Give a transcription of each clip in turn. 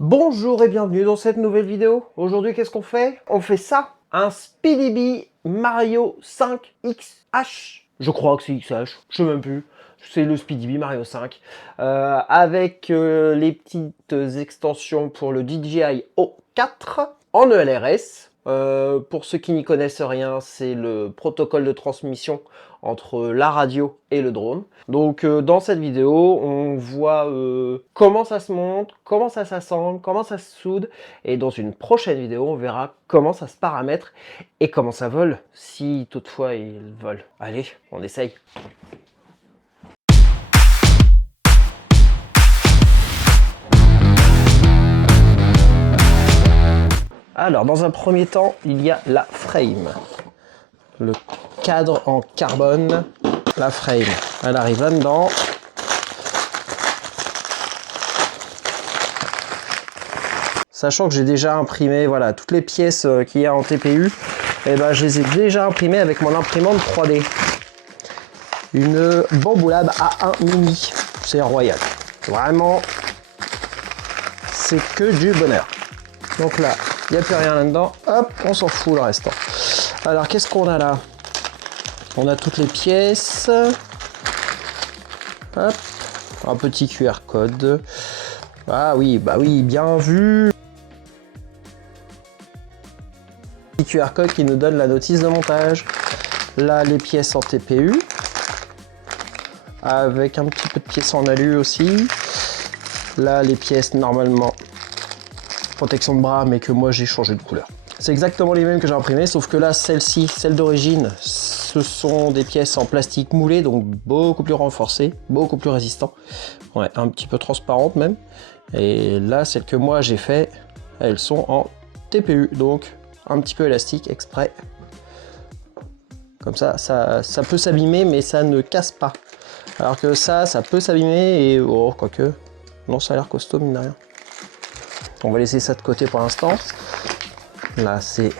Bonjour et bienvenue dans cette nouvelle vidéo. Aujourd'hui, qu'est-ce qu'on fait? On fait ça, un Speedy Bee Mario 5 XH. Je crois que c'est XH, je sais même plus. C'est le Speedy Bee Mario 5. Avec les petites extensions pour le DJI O4 en ELRS. Pour ceux qui n'y connaissent rien, c'est le protocole de transmission entre la radio et le drone. Donc dans cette vidéo, on voit comment ça se monte, comment ça s'assemble, comment ça se soude. Et dans une prochaine vidéo, on verra comment ça se paramètre et comment ça vole, si toutefois il vole. Allez, on essaye. Alors, dans un premier temps, il y a la frame. Le cadre en carbone, la frame. Elle arrive là-dedans. Sachant que j'ai déjà imprimé voilà, toutes les pièces qu'il y a en TPU, et ben, je les ai déjà imprimées avec mon imprimante 3D. Une Bambu Lab A1 Mini. C'est royal. Vraiment, c'est que du bonheur. Donc là, il n'y a plus rien là-dedans. Hop, on s'en fout le restant. Alors, qu'est-ce qu'on a là? On a toutes les pièces. Hop, un petit QR code. Ah oui, bah oui, bien vu. Petit QR code qui nous donne la notice de montage. Là, les pièces en TPU. Avec un petit peu de pièces en alu aussi. Là, les pièces normalement protection de bras, mais que moi j'ai changé de couleur. C'est exactement les mêmes que j'ai imprimées, sauf que là, celle-ci, celle d'origine, ce sont des pièces en plastique moulé, donc beaucoup plus renforcées, beaucoup plus résistant. Ouais, un petit peu transparente même. Et là, celles que moi j'ai fait, elles sont en TPU, donc un petit peu élastique exprès. Comme ça peut s'abîmer, mais ça ne casse pas. Alors que ça peut s'abîmer et oh, quoique, non, ça a l'air costaud, mine de rien. On va laisser ça de côté pour l'instant. Là, c'est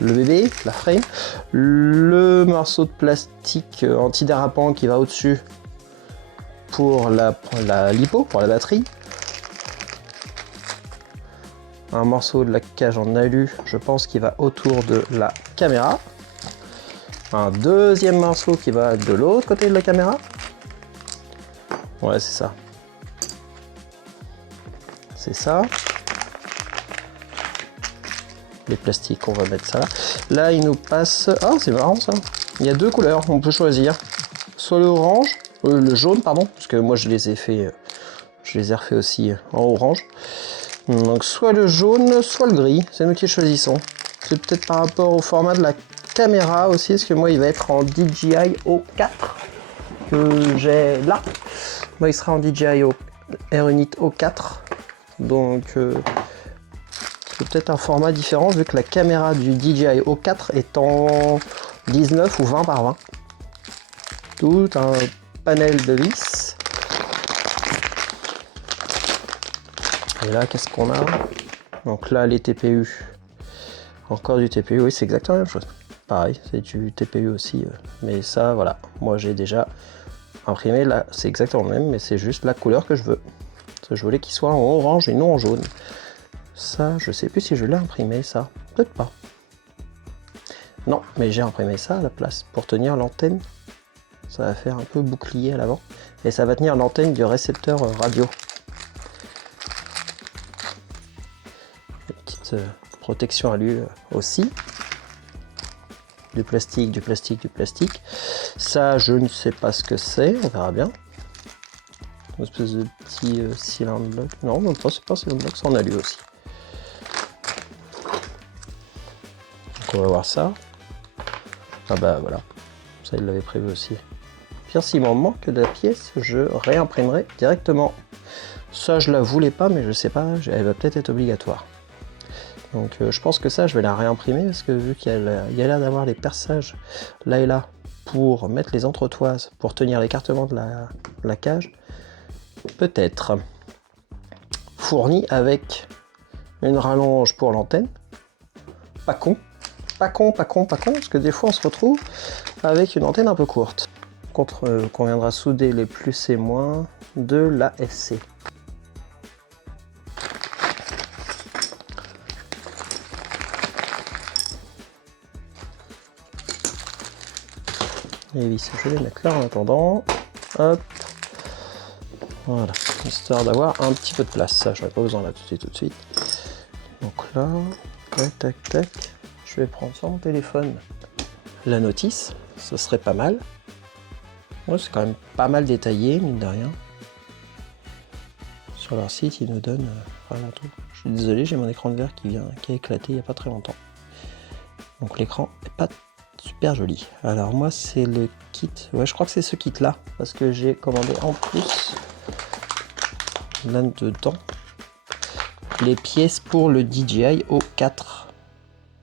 le bébé, la frame. Le morceau de plastique antidérapant qui va au-dessus pour la lipo, pour la batterie. Un morceau de la cage en alu, je pense, qui va autour de la caméra. Un deuxième morceau qui va de l'autre côté de la caméra. Ouais, c'est ça. C'est ça. Les plastiques, on va mettre ça là. Là, il nous passe... Ah, c'est marrant ça. Il y a deux couleurs, on peut choisir. Soit le orange, le jaune, pardon, parce que moi je les ai fait... Je les ai refait aussi en orange. Donc soit le jaune, soit le gris. C'est nous qui choisissons. C'est peut-être par rapport au format de la caméra aussi, parce que moi il va être en DJI O4 que j'ai là. Moi il sera en DJI Air-Unit O4. Donc c'est peut-être un format différent vu que la caméra du DJI O4 est en 19 ou 20 par 20. Tout un panel de vis. Et là, qu'est-ce qu'on a? Donc là, les TPU. Encore du TPU, oui, c'est exactement la même chose. Pareil, c'est du TPU aussi. Mais ça, voilà, moi j'ai déjà imprimé. Là, c'est exactement le même, mais c'est juste la couleur que je veux. Parce que je voulais qu'il soit en orange et non en jaune. Ça, je sais plus si je l'ai imprimé, ça. Peut-être pas. Non, mais j'ai imprimé ça à la place pour tenir l'antenne. Ça va faire un peu bouclier à l'avant. Et ça va tenir l'antenne du récepteur radio. Une petite protection alu aussi. Du plastique, du plastique, du plastique. Ça, je ne sais pas ce que c'est. On verra bien. Une espèce de petit cylindre bloc. Non, même pas, c'est pas un cylindre bloc, c'est en alu aussi. Donc on va voir ça. Ah bah voilà, ça il l'avait prévu aussi. Pire, s'il m'en manque de la pièce, je réimprimerai directement. Ça je la voulais pas, mais je sais pas, elle va peut-être être obligatoire. Donc je pense que ça je vais la réimprimer parce que vu qu'il y a l'air d'avoir les perçages là et là pour mettre les entretoises, pour tenir l'écartement de la cage, peut-être. Fourni avec une rallonge pour l'antenne. Pas con, parce que des fois on se retrouve avec une antenne un peu courte. Qu'on viendra souder les plus et moins de la SC. Les vis, je vais les mettre là en attendant. Hop. Voilà, histoire d'avoir un petit peu de place. Ça, j'aurais pas besoin là tout de suite. Donc là, tac, tac, tac. Je vais prendre sur mon téléphone la notice. Ce serait pas mal. Ouais, c'est quand même pas mal détaillé, mine de rien. Sur leur site, ils nous donnent vraiment tout. Je suis désolé, j'ai mon écran de verre qui a éclaté il n'y a pas très longtemps. Donc l'écran n'est pas super joli. Alors moi, c'est le kit. Ouais, je crois que c'est ce kit là, parce que j'ai commandé en plus là-dedans les pièces pour le DJI O4.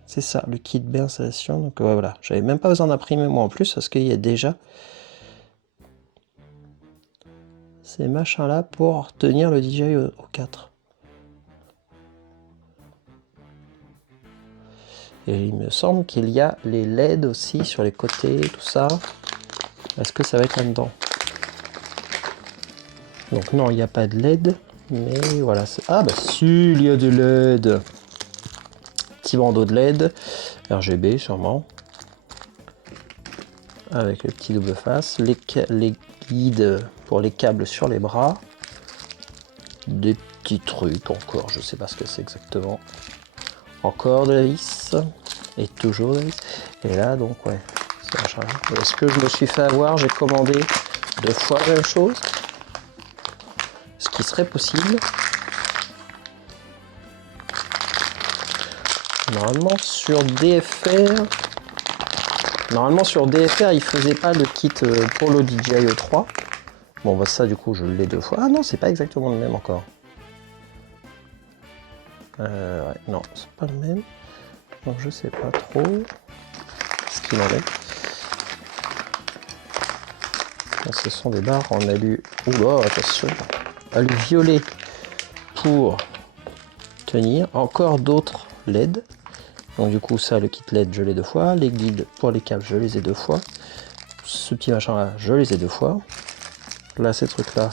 C'est ça, le kit d'installation. Donc ouais, voilà, j'avais même pas besoin d'imprimer moi en plus, parce qu'il y a déjà ces machins là pour tenir le DJI O4. Et il me semble qu'il y a les LED aussi sur les côtés, tout ça. Est-ce que ça va être là-dedans? Donc non, il n'y a pas de LED, mais voilà. Ah bah si, il y a de LED. Petit bandeau de LED, RGB sûrement. Avec le petit double face. Les guides pour les câbles sur les bras. Des petits trucs encore, je sais pas ce que c'est exactement. Encore de la vis. Et toujours de la vis. Et là, donc, ouais. Est-ce que je me suis fait avoir? J'ai commandé 2 fois la même chose. Ce qui serait possible. Normalement, sur DFR, il faisait pas le kit pour le DJI E3. Bon, bah ça, du coup, je l'ai 2 fois. Ah non, c'est pas exactement le même encore. Ouais, non, c'est pas le même. Donc je sais pas trop ce qu'il en est. Donc, ce sont des barres en alu. Oula, attention. Alu violet pour tenir. Encore d'autres LED. Donc du coup ça, le kit LED, je l'ai 2 fois. Les guides pour les câbles, je les ai 2 fois. Ce petit machin là, je les ai 2 fois. Là, ces trucs là,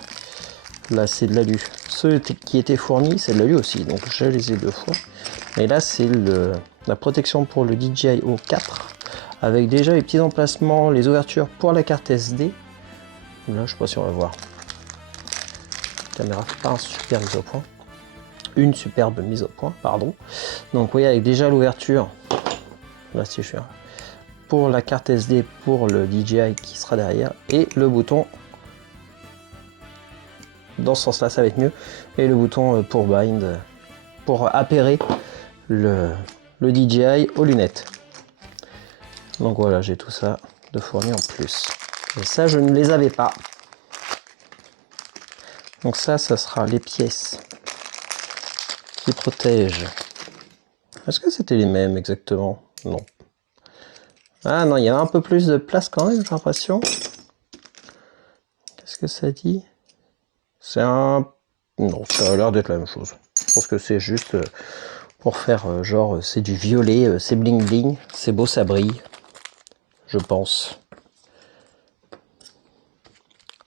là c'est de l'alu. Ceux qui étaient fournis, c'est de l'alu aussi. Donc je les ai 2 fois. Et là, c'est la protection pour le DJI O4 avec déjà les petits emplacements, les ouvertures pour la carte SD. Là, je sais pas si on va voir. La caméra fait pas un super mise au point. Une superbe mise au point, pardon. Donc, vous voyez, avec déjà l'ouverture, là, si je suis pour la carte SD pour le DJI qui sera derrière, et le bouton dans ce sens-là, ça va être mieux, et le bouton pour bind, pour appairer le DJI aux lunettes. Donc voilà, j'ai tout ça de fourni en plus. Et ça, je ne les avais pas. Donc ça sera les pièces qui protègent. Est-ce que c'était les mêmes exactement? Non. Ah non, il y a un peu plus de place quand même, j'ai l'impression. Qu'est-ce que ça dit? C'est un... Non, ça a l'air d'être la même chose. Je pense que c'est juste pour faire genre, c'est du violet, c'est bling bling, c'est beau, ça brille. Je pense.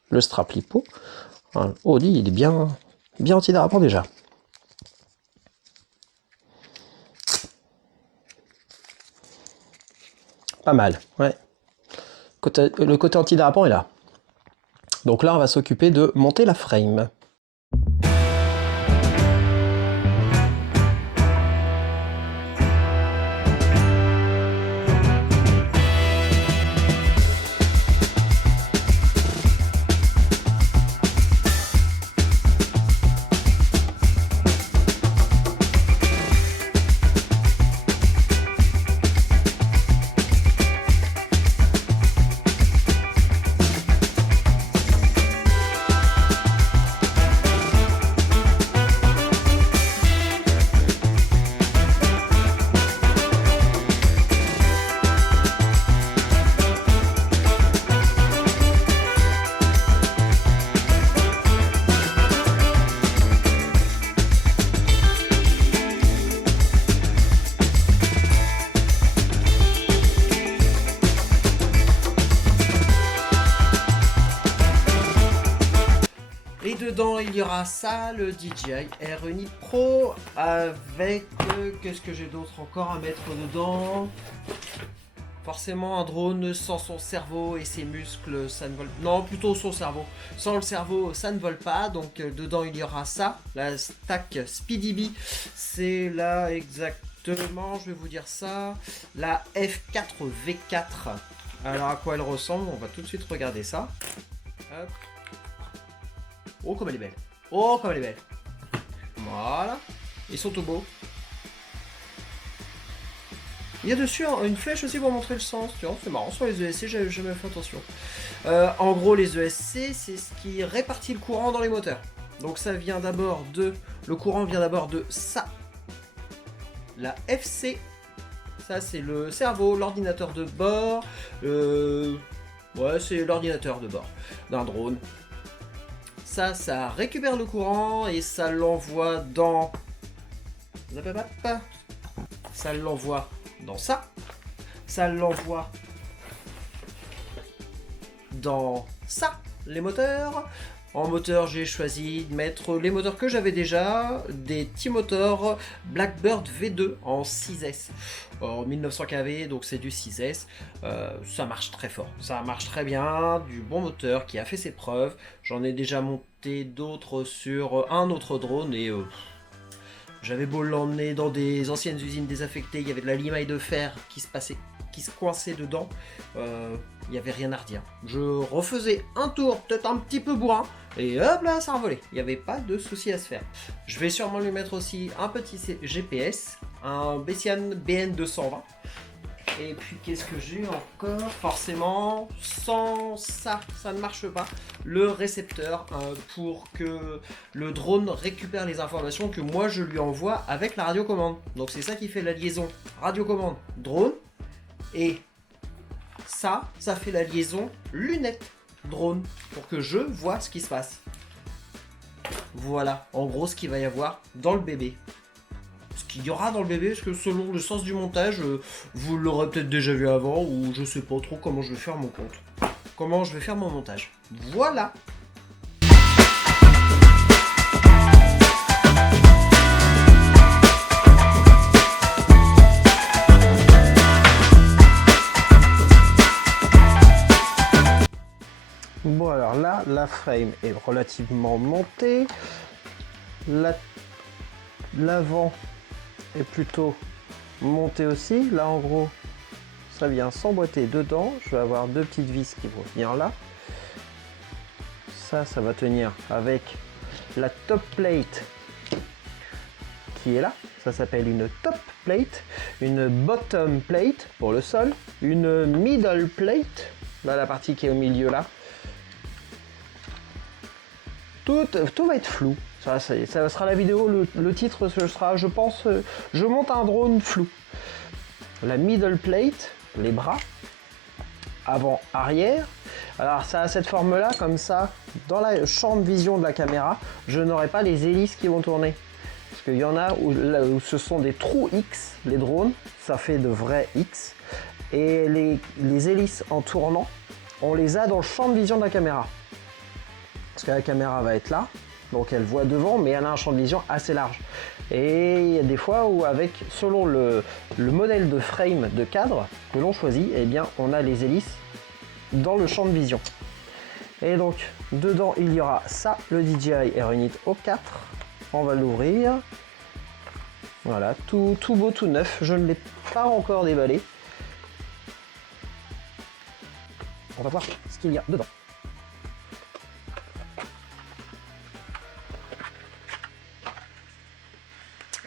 Le strap lipo. Oh, il est bien antidérapant déjà. Pas mal, ouais. Le côté antidérapant est là. Donc là, on va s'occuper de monter la frame. Et dedans, il y aura ça, le DJI R-Uni Pro, avec... qu'est-ce que j'ai d'autre encore à mettre dedans? Forcément, un drone sans son cerveau et ses muscles, ça ne vole... Non, plutôt son cerveau. Sans le cerveau, ça ne vole pas. Donc, dedans, il y aura ça. La stack Speedy Bee, c'est là exactement, je vais vous dire ça, la F4V4. Alors, à quoi elle ressemble? On va tout de suite regarder ça. Hop. Oh, comme elle est belle. Oh, comme elle est belle. Voilà. Ils sont tout beaux. Il y a dessus une flèche aussi pour montrer le sens. Tu vois, c'est marrant. Sur les ESC, j'avais jamais fait attention. En gros, les ESC, c'est ce qui répartit le courant dans les moteurs. Donc ça vient d'abord de... Le courant vient d'abord de ça. La FC. Ça, c'est le cerveau, l'ordinateur de bord. Ouais, c'est l'ordinateur de bord d'un drone. Ça récupère le courant et ça l'envoie dans... Ça l'envoie dans ça l'envoie dans ça, les moteurs. En moteur, j'ai choisi de mettre les moteurs que j'avais déjà, des petits moteurs Blackbird V2 en 6S, en 1900 kV, donc c'est du 6S. Ça marche très fort, ça marche très bien, du bon moteur qui a fait ses preuves. J'en ai déjà monté d'autres sur un autre drone et j'avais beau l'emmener dans des anciennes usines désaffectées, il y avait de la limaille de fer qui se coinçait dedans, il n'y avait rien à redire. Je refaisais un tour, peut-être un petit peu bourrin, et hop là, ça revolait. Il n'y avait pas de souci à se faire. Je vais sûrement lui mettre aussi un petit GPS, un Bessian BN220. Et puis qu'est-ce que j'ai encore? Forcément, sans ça, ça ne marche pas. Le récepteur pour que le drone récupère les informations que moi je lui envoie avec la radiocommande. Donc c'est ça qui fait la liaison radiocommande drone. Et ça fait la liaison lunette drone pour que je vois ce qui se passe. Voilà, en gros ce qu'il va y avoir dans le bébé. Ce qu'il y aura dans le bébé, parce que selon le sens du montage, vous l'aurez peut-être déjà vu avant, ou je sais pas trop comment je vais faire mon compte. Comment je vais faire mon montage. Voilà. Bon alors là, la frame est relativement montée. L'avant est plutôt monté aussi. Là en gros ça vient s'emboîter dedans. Je vais avoir deux petites vis qui vont venir là. Ça va tenir avec la top plate qui est là. Ça s'appelle une top plate, une bottom plate pour le sol, une middle plate, là la partie qui est au milieu là. Tout va être flou. Ça sera la vidéo, le titre ce sera, je pense, je monte un drone flou. La middle plate, les bras, avant, arrière. Alors ça a cette forme là, comme ça, dans le champ de vision de la caméra, je n'aurai pas les hélices qui vont tourner. Parce qu'il y en a où ce sont des trous X, les drones, ça fait de vrais X. Et les hélices en tournant, on les a dans le champ de vision de la caméra. Parce que la caméra va être là, donc elle voit devant, mais elle a un champ de vision assez large. Et il y a des fois où selon le modèle de frame de cadre que l'on choisit, eh bien on a les hélices dans le champ de vision. Et donc dedans il y aura ça, le DJI Air Unit O4. On va l'ouvrir. Voilà, tout beau, tout neuf. Je ne l'ai pas encore déballé. On va voir ce qu'il y a dedans.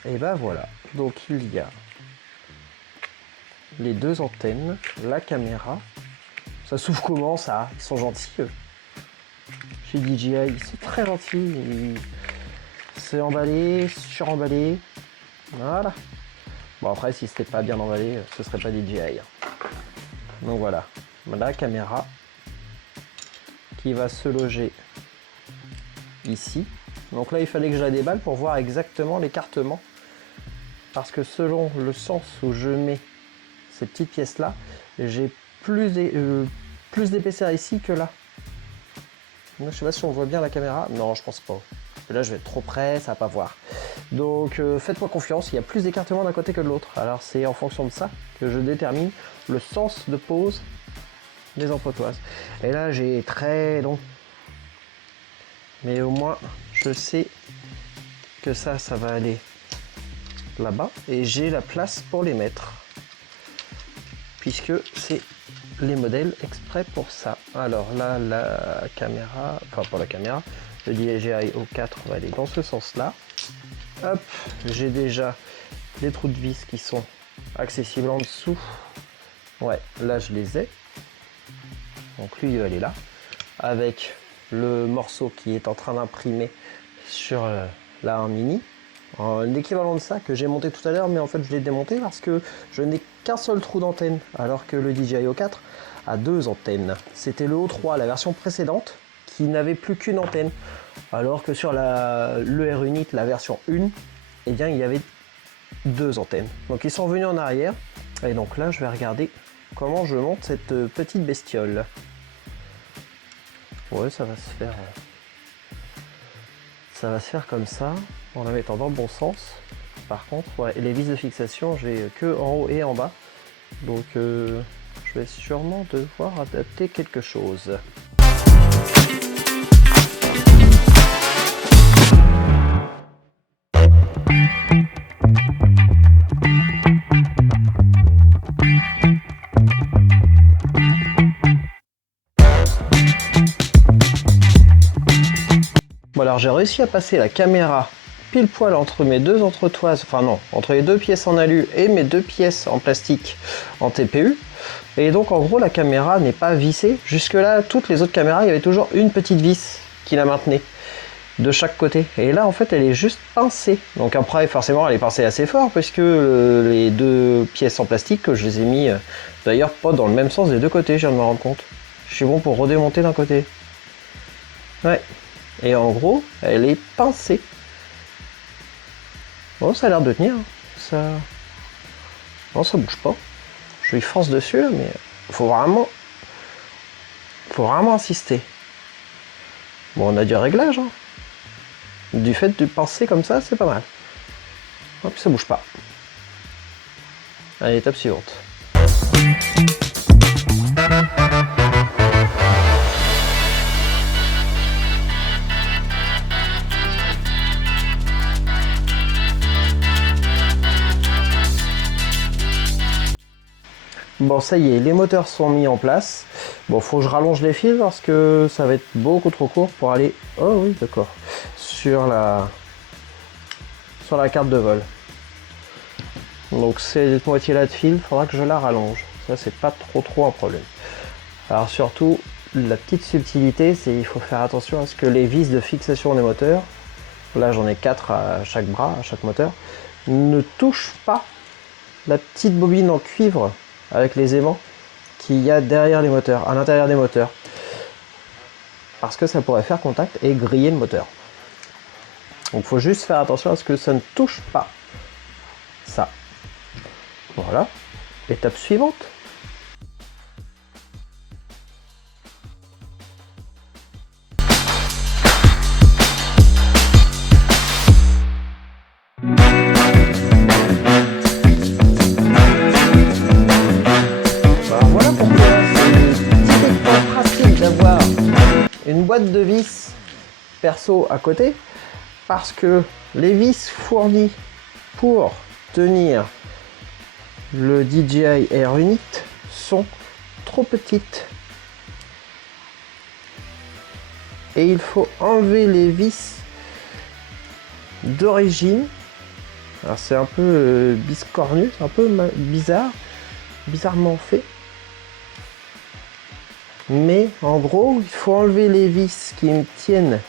Et ben voilà, donc il y a les deux antennes, la caméra. Ça s'ouvre comment ça? Ils sont gentils eux. Chez DJI, ils sont très gentils. C'est emballé, suremballé. Voilà. Bon après si c'était pas bien emballé, ce serait pas DJI. Donc voilà, la caméra qui va se loger ici. Donc là il fallait que je la déballe pour voir exactement l'écartement. Parce que selon le sens où je mets ces petites pièces là, j'ai plus d'épaisseur ici que là. Je sais pas si on voit bien la caméra. Non, je pense pas. Là, je vais être trop près, ça va pas voir. Donc, faites-moi confiance, il y a plus d'écartement d'un côté que de l'autre. Alors, c'est en fonction de ça que je détermine le sens de pose des entretoises. Et là, j'ai très long. Mais au moins, je sais que ça va aller là-bas. Et j'ai la place pour les mettre. Puisque c'est les modèles exprès pour ça. Alors là, la caméra, enfin pour la caméra, le DJI O4 va aller dans ce sens-là. Hop, j'ai déjà des trous de vis qui sont accessibles en dessous. Ouais, là je les ai. Donc lui, il va aller là. Avec le morceau qui est en train d'imprimer sur la 1 mini. L'équivalent de ça que j'ai monté tout à l'heure, mais en fait je l'ai démonté parce que je n'ai qu'un seul trou d'antenne, alors que le DJI O4 a 2 antennes. C'était le O3, la version précédente, qui n'avait plus qu'une antenne, alors que sur le R-Unit, la version 1, eh bien il y avait 2 antennes. Donc ils sont revenus en arrière, et donc là je vais regarder comment je monte cette petite bestiole. Ouais, ça va se faire... Ça va se faire comme ça, en la mettant dans le bon sens. Par contre, ouais, les vis de fixation, j'ai que en haut et en bas. Donc je vais sûrement devoir adapter quelque chose. Bon alors j'ai réussi à passer la caméra pile poil entre mes deux entretoises, enfin non, entre les deux pièces en alu et mes deux pièces en plastique en TPU. Et donc en gros la caméra n'est pas vissée. Jusque là, toutes les autres caméras, il y avait toujours une petite vis qui la maintenait de chaque côté. Et là en fait elle est juste pincée. Donc après forcément elle est pincée assez fort puisque les deux pièces en plastique, que je les ai mis d'ailleurs pas dans le même sens des deux côtés, je viens de me rendre compte. Je suis bon pour redémonter d'un côté. Ouais. Et en gros, elle est pincée. Bon, ça a l'air de tenir. Ça... Non, ça bouge pas. Je lui force dessus, là, mais faut vraiment insister. Bon, on a du réglage. Hein. Du fait de pincer comme ça, c'est pas mal. Hop, ça bouge pas. Allez, étape suivante. Bon, ça y est, les moteurs sont mis en place. Bon, faut que je rallonge les fils parce que ça va être beaucoup trop court pour aller... Oh oui, d'accord. Sur la carte de vol. Donc cette moitié-là de fil, il faudra que je la rallonge. Ça, c'est pas trop un problème. Alors surtout, la petite subtilité, c'est qu'il faut faire attention à ce que les vis de fixation des moteurs, là j'en ai 4 à chaque bras, à chaque moteur, ne touchent pas la petite bobine en cuivre avec les aimants qu'il y a derrière les moteurs, à l'intérieur des moteurs. Parce que ça pourrait faire contact et griller le moteur. Donc il faut juste faire attention à ce que ça ne touche pas ça. Voilà. Étape suivante. Une boîte de vis perso à côté parce que les vis fournies pour tenir le DJI R-Unit sont trop petites et il faut enlever les vis d'origine. Alors c'est un peu biscornu, c'est un peu bizarrement fait. Mais en gros, il faut enlever les vis qui tiennent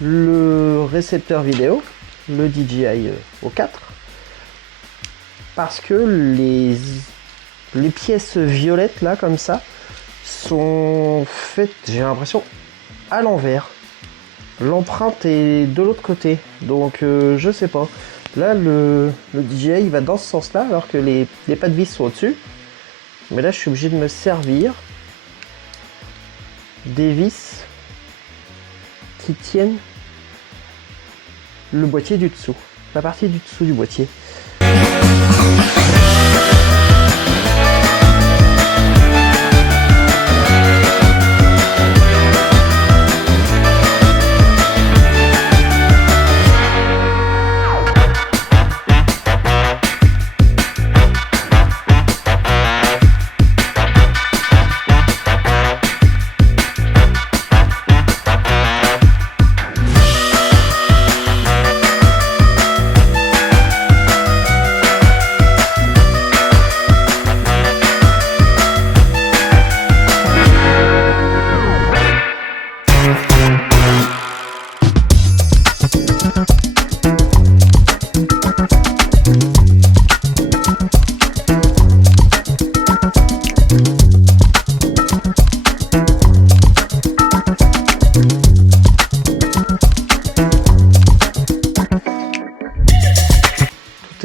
le récepteur vidéo, le DJI O4, parce que les pièces violettes là comme ça sont faites, j'ai l'impression, à l'envers. L'empreinte est de l'autre côté, donc je sais pas. Là le DJI va dans ce sens là alors que les pas de vis sont au-dessus. Mais là je suis obligé de me servir des vis qui tiennent le boîtier du dessous, la partie du dessous du boîtier.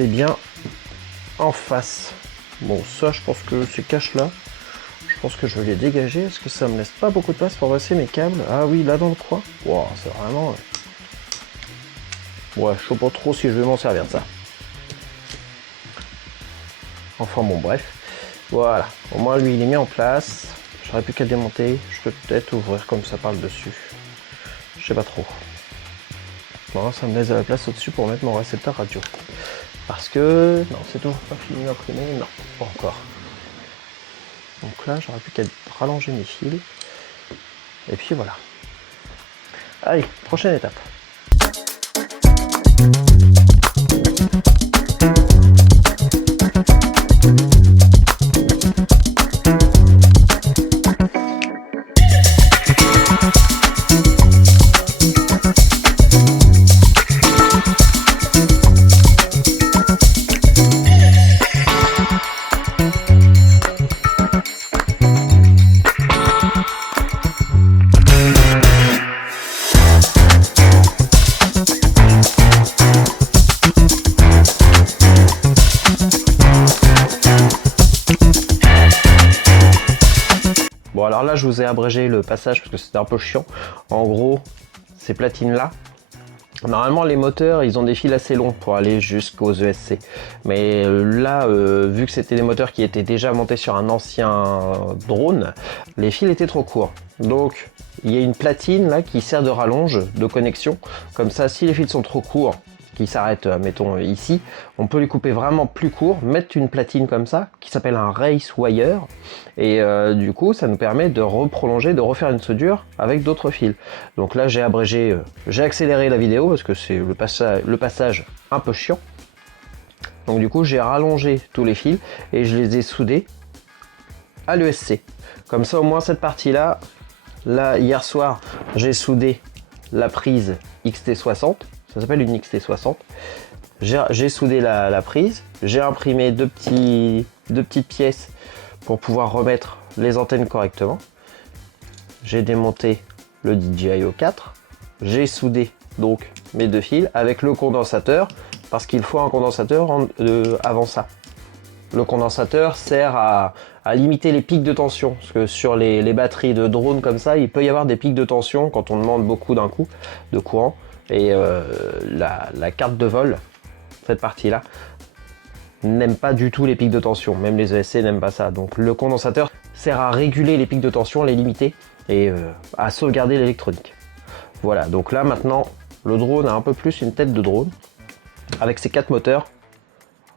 Bien en face. Bon, ça je pense que ces caches là, je pense que je vais les dégager parce que ça me laisse pas beaucoup de place pour passer mes câbles. Ah oui, là dans le coin. Wow, c'est vraiment... Ouais, je sais pas trop si je vais m'en servir de ça. Enfin bon, bref. Voilà, au moins lui il est mis en place. J'aurais plus qu'à le démonter. Je peux peut-être ouvrir comme ça par le dessus. Je sais pas trop. Bon, ça me laisse de la place au-dessus pour mettre mon récepteur radio. Parce que... Non, c'est toujours pas fini d'imprimé. Non, pas encore. Donc là, j'aurais plus qu'à rallonger mes fils. Et puis voilà. Allez, prochaine étape. Bon alors là je vous ai abrégé le passage parce que c'était un peu chiant. En gros, ces platines là, normalement les moteurs ils ont des fils assez longs pour aller jusqu'aux ESC. Mais là, vu que c'était des moteurs qui étaient déjà montés sur un ancien drone, les fils étaient trop courts. Donc il y a une platine là qui sert de rallonge, de connexion. Comme ça, si les fils sont trop courts, qui s'arrête, mettons ici, on peut les couper vraiment plus court, mettre une platine comme ça, qui s'appelle un race wire, et du coup ça nous permet de reprolonger, de refaire une soudure avec d'autres fils. Donc là j'ai abrégé, j'ai accéléré la vidéo parce que c'est le passage un peu chiant. Donc du coup j'ai rallongé tous les fils et je les ai soudés à l'ESC. Comme ça au moins cette partie là, hier soir j'ai soudé la prise XT60. Ça s'appelle une XT60. J'ai soudé la prise, j'ai imprimé deux petites pièces pour pouvoir remettre les antennes correctement. J'ai démonté le DJI O4. J'ai soudé donc mes deux fils avec le condensateur parce qu'il faut un condensateur avant ça. Le condensateur sert à limiter les pics de tension parce que sur les batteries de drone comme ça, il peut y avoir des pics de tension quand on demande beaucoup d'un coup de courant. Et la carte de vol, cette partie-là, n'aime pas du tout les pics de tension. Même les ESC n'aiment pas ça. Donc le condensateur sert à réguler les pics de tension, les limiter et à sauvegarder l'électronique. Voilà, donc là maintenant, le drone a un peu plus une tête de drone avec ses 4 moteurs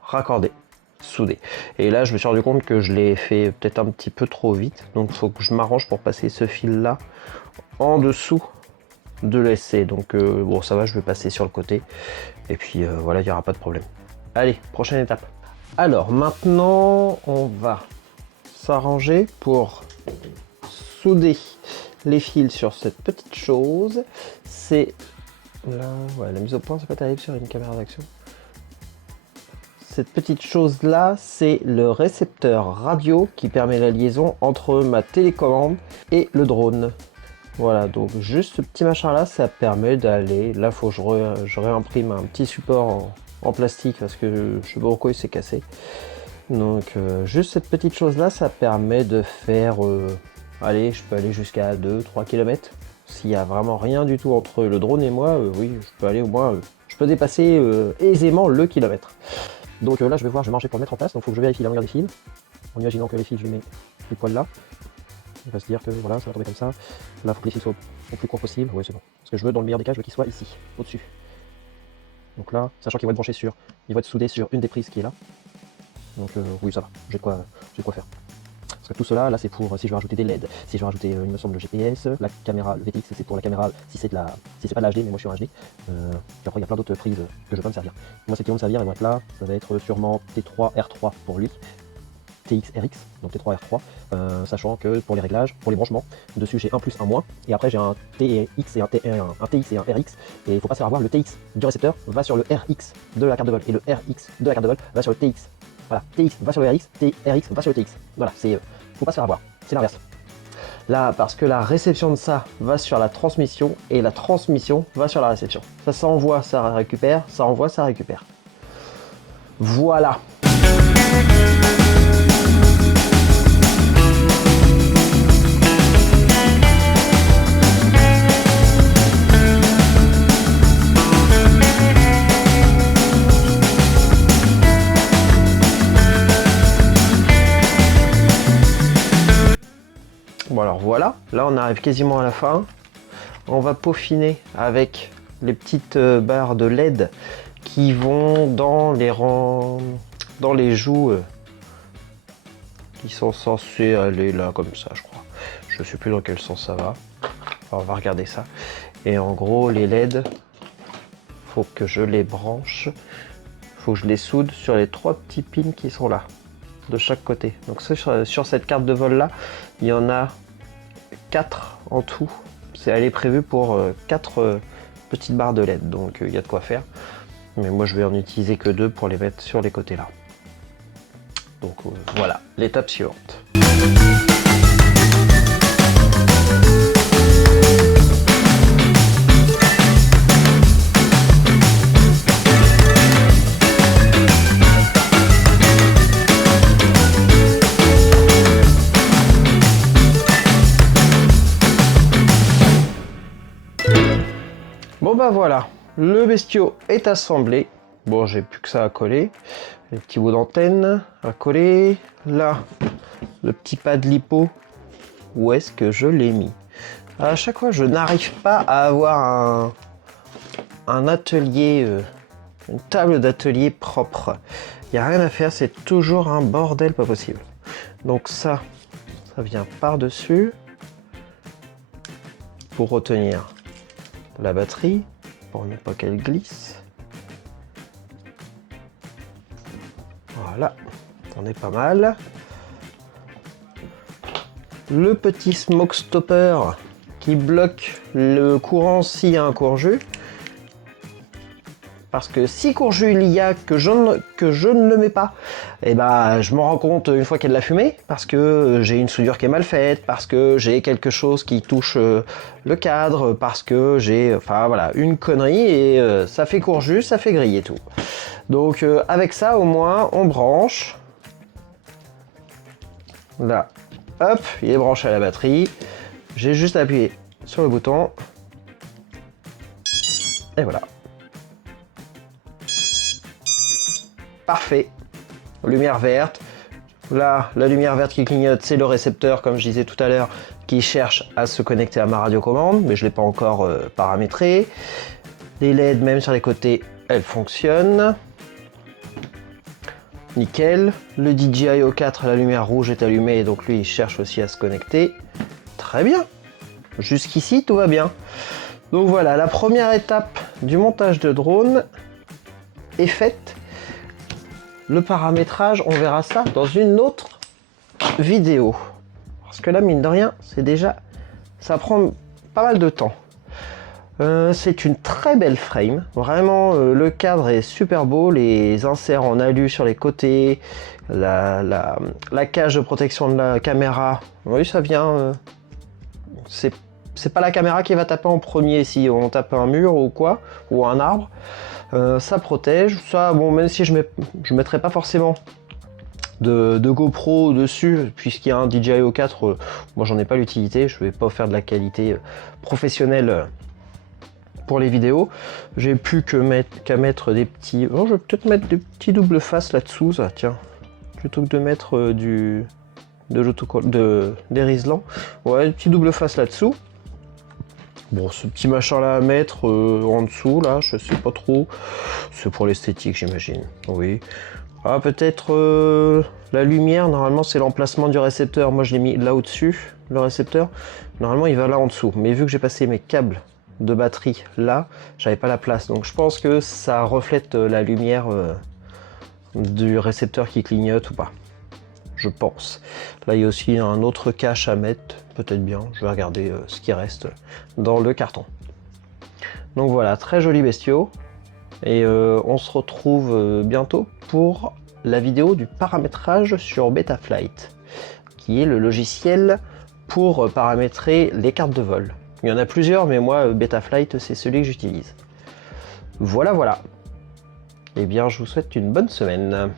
raccordés, soudés. Et là, je me suis rendu compte que je l'ai fait peut-être un petit peu trop vite. Donc il faut que je m'arrange pour passer ce fil-là en dessous de l'ESC. Donc bon, ça va, je vais passer sur le côté et puis voilà, il n'y aura pas de problème. Allez, prochaine étape. Alors maintenant on va s'arranger pour souder les fils sur cette petite chose. C'est là, ouais, la mise au point c'est pas terrible sur une caméra d'action. Cette petite chose là, c'est le récepteur radio qui permet la liaison entre ma télécommande et le drone. Voilà, donc juste ce petit machin là, ça permet d'aller, là faut que je réimprime un petit support en plastique parce que je sais pas pourquoi il s'est cassé. Donc juste cette petite chose là, ça permet de faire, allez, je peux aller jusqu'à 2-3 km. S'il y a vraiment rien du tout entre le drone et moi, oui, je peux aller au moins je peux dépasser aisément le kilomètre. Donc là je vais voir, je vais marcher pour le mettre en place, donc il faut que je vérifie la longueur des fils, en imaginant que les fils je les mets plus poil là. On va se dire que voilà, ça va tomber comme ça. Là il faut que les fils soient au plus court possible, ouais c'est bon. Parce que je veux, dans le meilleur des cas, je veux qu'ils soient ici, au-dessus. Donc là, sachant qu'ils vont être branchés sur, ils vont être soudés sur une des prises qui est là. Donc oui ça va, j'ai de quoi faire. Parce que tout cela, là c'est pour si je veux rajouter des LED, si je veux rajouter il me semble le GPS, la caméra, le VTX c'est pour la caméra, si c'est pas de la HD, mais moi je suis en HD. Puis après il y a plein d'autres prises que je peux me servir. Moi celles qui vont me servir, elles vont être là, ça va être sûrement T3 R3 pour lui, TX RX, donc T3 R3, sachant que pour les réglages, pour les branchements, dessus j'ai un plus, un moins, et après j'ai un TX et un TX et un RX, et il faut pas se faire avoir, le TX du récepteur va sur le RX de la carte de vol, et le RX de la carte de vol va sur le TX. Voilà, TX va sur le RX, TRX va sur le TX. Voilà, c'est faut pas se faire avoir, c'est l'inverse. Là, parce que la réception de ça va sur la transmission, et la transmission va sur la réception. Ça envoie, ça récupère, ça envoie, ça récupère. Voilà. Bon alors voilà, là on arrive quasiment à la fin. On va peaufiner avec les petites barres de LED qui vont dans les rangs, dans les joues qui sont censées aller là comme ça je crois. Je sais plus dans quel sens ça va. Alors, on va regarder ça. Et en gros les LED, faut que je les branche, faut que je les soude sur les 3 petits pins qui sont là, de chaque côté. Donc sur cette carte de vol là, il y en a 4 en tout. Elle est prévue pour 4 petites barres de LED, donc il y a de quoi faire. Mais moi je vais en utiliser que 2 pour les mettre sur les côtés là. Donc voilà, l'étape suivante. Bon bah voilà, le bestiau est assemblé. Bon, j'ai plus que ça à coller. Les petits bouts d'antenne à coller. Là, le petit pad lipo, où est-ce que je l'ai mis? À chaque fois, je n'arrive pas à avoir un atelier, une table d'atelier propre. Il n'y a rien à faire, c'est toujours un bordel pas possible. Donc ça vient par-dessus pour retenir la batterie, pour ne pas qu'elle glisse. Voilà, on est pas mal. Le petit smoke stopper qui bloque le courant s'il y a un court-jus. Parce que si court-jus il y a que je ne le mets pas, et ben je m'en rends compte une fois qu'il y a de la fumée, parce que j'ai une soudure qui est mal faite, parce que j'ai quelque chose qui touche le cadre, parce que j'ai, enfin voilà, une connerie, et ça fait court-jus, ça fait griller tout. Donc avec ça au moins on branche. Là, hop, il est branché à la batterie. J'ai juste appuyé sur le bouton. Et voilà. Parfait. Lumière verte. Là, la lumière verte qui clignote, c'est le récepteur, comme je disais tout à l'heure, qui cherche à se connecter à ma radiocommande, mais je ne l'ai pas encore paramétré. Les LED, même sur les côtés, elles fonctionnent. Nickel. Le DJI O4, la lumière rouge est allumée, donc lui, il cherche aussi à se connecter. Très bien. Jusqu'ici, tout va bien. Donc voilà, la première étape du montage de drone est faite. Le paramétrage, on verra ça dans une autre vidéo. Parce que là, mine de rien, c'est déjà... ça prend pas mal de temps. C'est une très belle frame. Vraiment, le cadre est super beau. Les inserts en alu sur les côtés. La cage de protection de la caméra. Oui, ça vient... c'est pas la caméra qui va taper en premier si on tape un mur ou quoi, ou un arbre. Ça protège, ça, bon, même si je mettrai pas forcément de GoPro dessus, puisqu'il y a un DJI O4, moi j'en ai pas l'utilité, je vais pas faire de la qualité professionnelle pour les vidéos. J'ai plus qu'à mettre des petits... Oh, je vais peut-être mettre des petits double face là-dessous, ça, tiens. Plutôt que de mettre des Rislan. Ouais, des petits double face là-dessous. Bon, ce petit machin là à mettre en dessous, là, je sais pas trop. C'est pour l'esthétique, j'imagine. Oui. Ah, peut-être la lumière, normalement c'est l'emplacement du récepteur. Moi je l'ai mis là au-dessus, le récepteur. Normalement il va là en dessous. Mais vu que j'ai passé mes câbles de batterie là, j'avais pas la place. Donc je pense que ça reflète la lumière du récepteur qui clignote ou pas. Je pense. Là il y a aussi un autre cache à mettre, peut-être bien. Je vais regarder ce qui reste dans le carton. Donc voilà, très jolis bestiaux. Et on se retrouve bientôt pour la vidéo du paramétrage sur Betaflight, qui est le logiciel pour paramétrer les cartes de vol. Il y en a plusieurs, mais moi, Betaflight, c'est celui que j'utilise. Voilà, voilà. Eh bien, je vous souhaite une bonne semaine.